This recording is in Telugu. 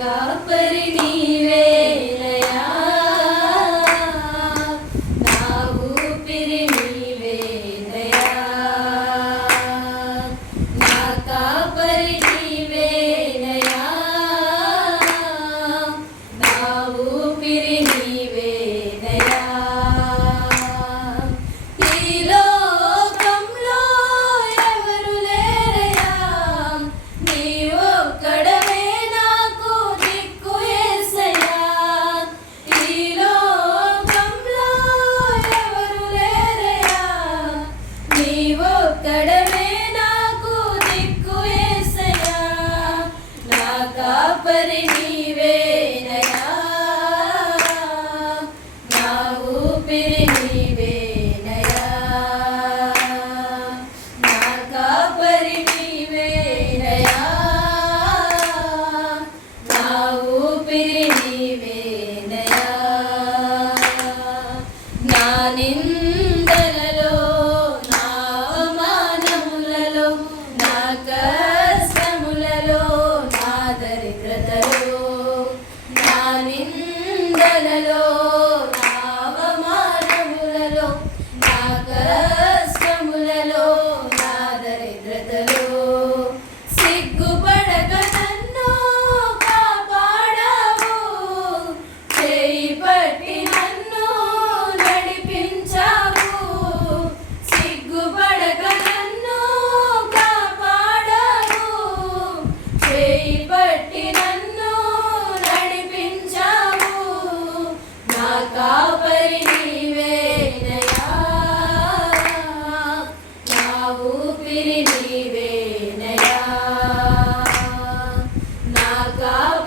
కాపరి నీవేనయా, నా ఊపిరి నీవేనయా, నా కాపరి నీవేనయా, నా ఊపిరి నీవేనయా. ఈ లోకంలో ఎవరు లేరయా, నీవొక్కడవే నాకు దిక్కు యేసయ్యా. ఈ లోకంలో ఎవరు లేరయా, నీవొక్కడవే నాకు దిక్కు యేసయ్యా. నా కాపరి నీవేనయా, నా ఊపిరి నీవేనయా, నా కాపరి నీవేనయా, నా ఊపిరి నీవేనయా. నా నిందలలో, నా అవమానములలో, నా కష్టములలో, నా దరిద్రతలో, నా నిందలలో, నా అవమానములలో, నా కష్టములలో, నా దరిద్రతలో సిగ్గుపడక నన్ను కాపాడావు, చేయి పట్టి నన్ను నడిపించావు. సిగ్గుపడక నన్ను కాపాడావు, చేయి పట్టి నన్ను నడిపించావు. నా కాపరి నీవేనయా, నా ఊపిరి నీవేనయా, నా కాపరి